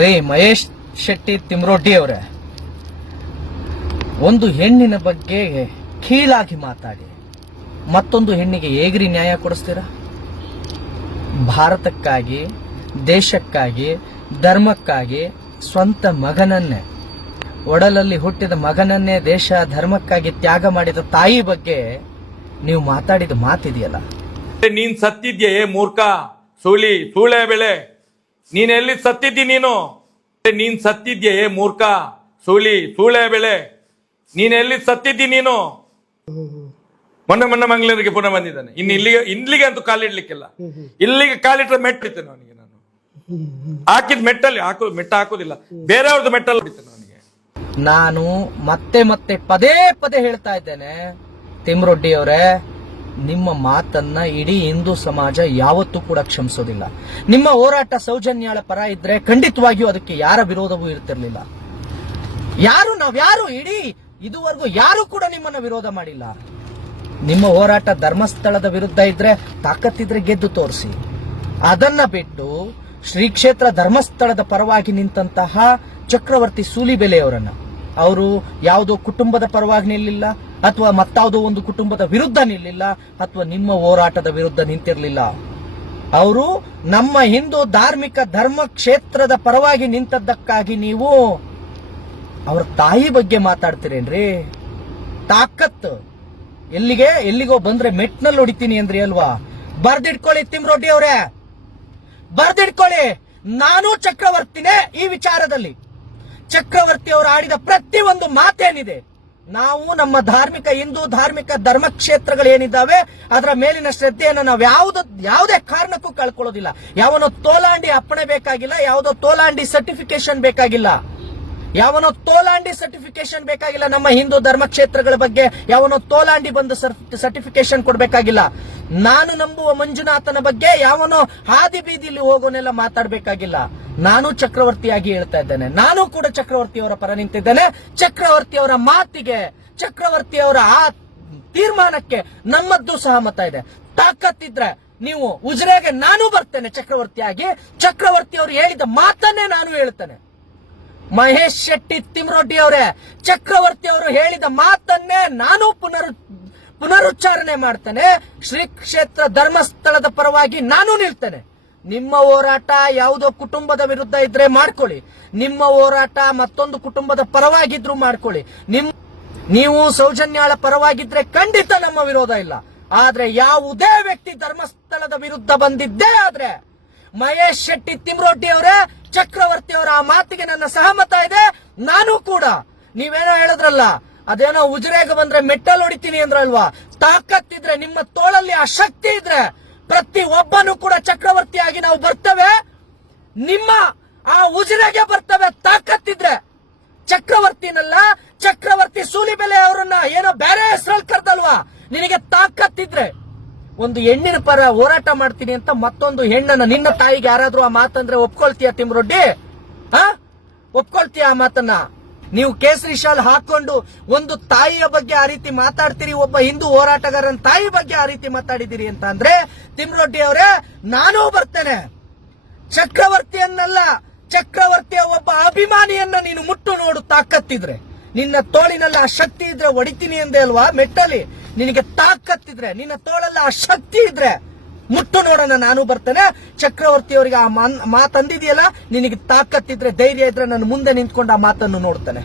ರೇ ಮಹೇಶ್ ಶೆಟ್ಟಿ ತಿಮ್ರೋಟಿ ಅವರೇ, ಒಂದು ಹೆಣ್ಣಿನ ಬಗ್ಗೆ ಕೀಳಾಗಿ ಮಾತಾಡಿ ಮತ್ತೊಂದು ಹೆಣ್ಣಿಗೆ ಹೇಗ್ರಿ ನ್ಯಾಯ ಕೊಡಿಸ್ತೀರಾ? ಭಾರತಕ್ಕಾಗಿ, ದೇಶಕ್ಕಾಗಿ, ಧರ್ಮಕ್ಕಾಗಿ ಸ್ವಂತ ಮಗನನ್ನೇ, ಒಡಲಲ್ಲಿ ಹುಟ್ಟಿದ ಮಗನನ್ನೇ ದೇಶ ಧರ್ಮಕ್ಕಾಗಿ ತ್ಯಾಗ ಮಾಡಿದ ತಾಯಿ ಬಗ್ಗೆ ನೀವು ಮಾತಾಡಿದ ಮಾತಿದೆಯಲ್ಲ. ನೀನ್ ಸತ್ತಿದ್ಯೆ ಮೂರ್ಖ, ಸೂಳೆ ಬೆಳೆ, ನೀನ್ ಎಲ್ಲಿ ಸತ್ತಿದ್ದಿ? ನೀನ್ ಸತ್ತಿದ್ಯೆ ಮೂರ್ಖ, ಸೂಳೆ ಬೆಳೆ, ನೀನ್ ಎಲ್ಲಿ ಸತ್ತಿದ್ದಿ? ಮೊನ್ನೆ ಮಂಗಳೂರಿಗೆ ಪುನಃ ಬಂದಿದ್ದಾನೆ. ಇನ್ನು ಇಲ್ಲಿಗೆ ಅಂತೂ ಕಾಲಿಡ್ಲಿಕ್ಕಿಲ್ಲ. ಇಲ್ಲಿಗೆ ಕಾಲಿಟ್ರೆ ಮೆಟ್ಟಿರ್ತೇನೆ ಅವನಿಗೆ. ನಾನು ಹಾಕಿದ ಮೆಟ್ಟಲ್ಲಿ ಮೆಟ್ಟ ಹಾಕೋದಿಲ್ಲ, ಬೇರೆಯವ್ರದ್ದು ಮೆಟ್ಟಲ್ಲಿ ಹೊಡಿತೇನೆ ಅವನಿಗೆ. ನಾನು ಮತ್ತೆ ಮತ್ತೆ ಪದೇ ಪದೇ ಹೇಳ್ತಾ ಇದ್ದೇನೆ, ತಿಮ್ರೊಡ್ಡಿ ಅವರೇ, ನಿಮ್ಮ ಮಾತನ್ನ ಇಡೀ ಹಿಂದೂ ಸಮಾಜ ಯಾವತ್ತೂ ಕೂಡ ಕ್ಷಮಿಸೋದಿಲ್ಲ. ನಿಮ್ಮ ಹೋರಾಟ ಸೌಜನ್ಯಾಳ ಪರ ಇದ್ರೆ ಖಂಡಿತವಾಗಿಯೂ ಅದಕ್ಕೆ ಯಾರ ವಿರೋಧವೂ ಇರ್ತಿರ್ಲಿಲ್ಲ. ನಾವ್ಯಾರು ಇಡೀ ಇದುವರೆಗೂ ಯಾರು ಕೂಡ ನಿಮ್ಮನ್ನ ವಿರೋಧ ಮಾಡಿಲ್ಲ. ನಿಮ್ಮ ಹೋರಾಟ ಧರ್ಮಸ್ಥಳದ ವಿರುದ್ಧ ಇದ್ರೆ, ತಾಕತ್ತಿದ್ರೆ ಗೆದ್ದು ತೋರಿಸಿ. ಅದನ್ನ ಬಿಟ್ಟು ಶ್ರೀ ಕ್ಷೇತ್ರ ಧರ್ಮಸ್ಥಳದ ಪರವಾಗಿ ನಿಂತಹ ಚಕ್ರವರ್ತಿ ಸೂಲಿಬೆಲೆಯವರನ್ನ, ಅವರು ಯಾವುದೋ ಕುಟುಂಬದ ಪರವಾಗಿ ನಿಲ್ಲಿಲ್ಲ, ಅಥವಾ ಮತ್ತಾವುದೋ ಒಂದು ಕುಟುಂಬದ ವಿರುದ್ಧ ನಿಲ್ಲಿಲ್ಲ, ಅಥವಾ ನಿಮ್ಮ ಹೋರಾಟದ ವಿರುದ್ಧ ನಿಂತಿರಲಿಲ್ಲ. ಅವರು ನಮ್ಮ ಹಿಂದೂ ಧಾರ್ಮಿಕ ಧರ್ಮ ಕ್ಷೇತ್ರದ ಪರವಾಗಿ ನಿಂತದ್ದಕ್ಕಾಗಿ ನೀವು ಅವರ ತಾಯಿ ಬಗ್ಗೆ ಮಾತಾಡ್ತೀರೇನ್ರಿ? ತಾಕತ್ತು ಎಲ್ಲಿಗೋ ಬಂದ್ರೆ ಮೆಟ್ನಲ್ಲಿ ಹೊಡಿತೀನಿ ಅಂದ್ರಿ ಅಲ್ವಾ? ಬರ್ದಿಟ್ಕೊಳ್ಳಿ ತಿಮ್ರೊಡ್ಡಿ ಅವರೇ, ಬರ್ದಿಟ್ಕೊಳ್ಳಿ. ನಾನು ಚಕ್ರವರ್ತಿನೇ ಈ ವಿಚಾರದಲ್ಲಿ. ಚಕ್ರವರ್ತಿ ಅವರು ಆಡಿದ ಪ್ರತಿ ಒಂದು ಮಾತೇನಿದೆ, ನಾವು ನಮ್ಮ ಹಿಂದೂ ಧಾರ್ಮಿಕ ಧರ್ಮ ಕ್ಷೇತ್ರಗಳೇನಿದ್ದಾವೆ ಅದರ ಮೇಲಿನ ಶ್ರದ್ಧೆಯನ್ನು ನಾವು ಯಾವುದೇ ಕಾರಣಕ್ಕೂ ಕಳ್ಕೊಳ್ಳೋದಿಲ್ಲ. ಯಾವನೋ ತೋಲಾಂಡಿ ಅಪ್ಪಣೆ ಬೇಕಾಗಿಲ್ಲ, ಯಾವುದೋ ತೋಲಾಂಡಿ ಸರ್ಟಿಫಿಕೇಶನ್ ಬೇಕಾಗಿಲ್ಲ, ನಮ್ಮ ಹಿಂದೂ ಧರ್ಮ ಕ್ಷೇತ್ರಗಳ ಬಗ್ಗೆ ಯಾವನೋ ತೋಲಾಂಡಿ ಬಂದು ಸರ್ಟಿಫಿಕೇಶನ್ ಕೊಡ್ಬೇಕಾಗಿಲ್ಲ. ನಾನು ನಂಬುವ ಮಂಜುನಾಥನ ಬಗ್ಗೆ ಯಾವನೋ ಹಾದಿ ಬೀದಿಲಿ ಹೋಗೋನೆಲ್ಲ ಮಾತಾಡ್ಬೇಕಾಗಿಲ್ಲ. ನಾನು ಚಕ್ರವರ್ತಿಯಾಗಿ ಹೇಳ್ತಾ ಇದ್ದೇನೆ, ನಾನು ಕೂಡ ಚಕ್ರವರ್ತಿಯವರ ಪರ ನಿಂತಿದ್ದೇನೆ. ಚಕ್ರವರ್ತಿಯವರ ಮಾತಿಗೆ, ಚಕ್ರವರ್ತಿಯವರ ಆ ತೀರ್ಮಾನಕ್ಕೆ ನಮ್ಮದ್ದು ಸಹಮತ ಇದೆ. ತಾಕತ್ತಿದ್ರೆ ನೀವು ಉಜಿರೆಗೆ ನಾನು ಬರ್ತೇನೆ ಚಕ್ರವರ್ತಿಯಾಗಿ. ಚಕ್ರವರ್ತಿಯವರು ಹೇಳಿದ ಮಾತನ್ನೇ ನಾನು ಹೇಳ್ತೇನೆ. ಮಹೇಶ್ ಶೆಟ್ಟಿ ತಿಮ್ರೊಡ್ಡಿ ಅವರೇ, ಚಕ್ರವರ್ತಿ ಅವರು ಹೇಳಿದ ಮಾತನ್ನೇ ನಾನು ಪುನರುಚ್ಚಾರಣೆ ಮಾಡ್ತೇನೆ. ಶ್ರೀ ಕ್ಷೇತ್ರ ಧರ್ಮಸ್ಥಳದ ಪರವಾಗಿ ನಾನು ನಿಲ್ತೇನೆ. ನಿಮ್ಮ ಹೋರಾಟ ಯಾವುದೋ ಕುಟುಂಬದ ವಿರುದ್ಧ ಇದ್ರೆ ಮಾಡ್ಕೊಳ್ಳಿ, ನಿಮ್ಮ ಹೋರಾಟ ಮತ್ತೊಂದು ಕುಟುಂಬದ ಪರವಾಗಿದ್ರು ಮಾಡ್ಕೊಳ್ಳಿ. ನೀವು ಸೌಜನ್ಯಾಳ ಪರವಾಗಿದ್ರೆ ಖಂಡಿತ ನಮ್ಮ ವಿರೋಧ ಇಲ್ಲ. ಆದ್ರೆ ಯಾವುದೇ ವ್ಯಕ್ತಿ ಧರ್ಮಸ್ಥಳದ ವಿರುದ್ಧ ಬಂದಿದ್ದೇ ಆದ್ರೆ, ಮಹೇಶ್ ಶೆಟ್ಟಿ ತಿಮ್ರೊಡ್ಡಿ ಅವರೇ, ಚಕ್ರವರ್ತಿ ಅವರ ಆ ಮಾತಿಗೆ ನನ್ನ ಸಹಮತ ಇದೆ. ನಾನು ಕೂಡ, ನೀವೇನೋ ಹೇಳಿದ್ರಲ್ಲ, ಅದೇನೋ ಉಜಿರೆಗೆ ಬಂದ್ರೆ ಮೆಟ್ಟಲ್ ಹೊಡಿತೀನಿ ಅಂದ್ರಲ್ವಾ, ತಾಕತ್ತಿದ್ರೆ, ನಿಮ್ಮ ತೋಳಲ್ಲಿ ಆ ಶಕ್ತಿ ಇದ್ರೆ ಪ್ರತಿ ಒಬ್ಬನು ಕೂಡ ಚಕ್ರವರ್ತಿಯಾಗಿ ನಾವು ಬರ್ತೇವೆ. ನಿಮ್ಮ ಆ ಉಜಿರೆಗೆ ಬರ್ತೇವೆ ತಾಕತ್ತಿದ್ರೆ. ಚಕ್ರವರ್ತಿನಲ್ಲ, ಚಕ್ರವರ್ತಿ ಸೂಲಿಬೆಲೆ ಅವರನ್ನ ಏನೋ ಬೇರೆ ಹೆಸರಲ್ಲಿ ಕರ್ದಲ್ವಾ, ನಿನಗೆ ತಾಕತ್ತಿದ್ರೆ ಒಂದು ಹೆಣ್ಣಿನ ಪರ ಹೋರಾಟ ಮಾಡ್ತೀನಿ ಅಂತ ಮತ್ತೊಂದು ಹೆಣ್ಣನ್ನ, ನಿನ್ನ ತಾಯಿಗೆ ಯಾರಾದ್ರೂ ಆ ಮಾತಂದ್ರೆ ಒಪ್ಕೊಳ್ತೀಯ ತಿಮ್ರೊಡ್ಡಿ? ಒಪ್ಕೊಳ್ತೀಯ ಆ ಮಾತನ್ನ? ನೀವು ಕೇಸರಿ ಶಾಲ್ ಹಾಕೊಂಡು ಒಂದು ತಾಯಿಯ ಬಗ್ಗೆ ಆ ರೀತಿ ಮಾತಾಡ್ತೀರಿ, ಒಬ್ಬ ಹಿಂದೂ ಹೋರಾಟಗಾರನ ತಾಯಿ ಬಗ್ಗೆ ಆ ರೀತಿ ಮಾತಾಡಿದಿರಿ ಅಂತ ಅಂದ್ರೆ, ತಿಮ್ರೊಡ್ಡಿ ಅವರೇ, ನಾನೂ ಬರ್ತೇನೆ. ಚಕ್ರವರ್ತಿಯನ್ನಲ್ಲ, ಚಕ್ರವರ್ತಿಯ ಒಬ್ಬ ಅಭಿಮಾನಿಯನ್ನ ನೀನು ಮುಟ್ಟು ನೋಡು. ತಾಕತ್ತಿದ್ರೆ, ನಿನ್ನ ತೋಳಿನಲ್ಲಿ ಆ ಶಕ್ತಿ ಇದ್ರೆ ಹೊಡಿತೀನಿ ಅಂದೆ ಅಲ್ವಾ ಮೆಟ್ಟಲಿ. ನಿನಗೆ ತಾಕತ್ತಿದ್ರೆ, ನಿನ್ನ ತೋಳಲ್ಲ ಆ ಶಕ್ತಿ ಇದ್ರೆ ಮುಟ್ಟು ನೋಡೋಣ, ನಾನು ಬರ್ತೇನೆ. ಚಕ್ರವರ್ತಿ ಅವರಿಗೆ ಆ ಮಾತಂದಿದೆಯಲ್ಲ, ನಿನಗೆ ತಾಕತ್ತಿದ್ರೆ, ಧೈರ್ಯ ಇದ್ರೆ ನನ್ನ ಮುಂದೆ ನಿಂತ್ಕೊಂಡು ಆ ಮಾತನ್ನು ನೋಡ್ತಾನೆ.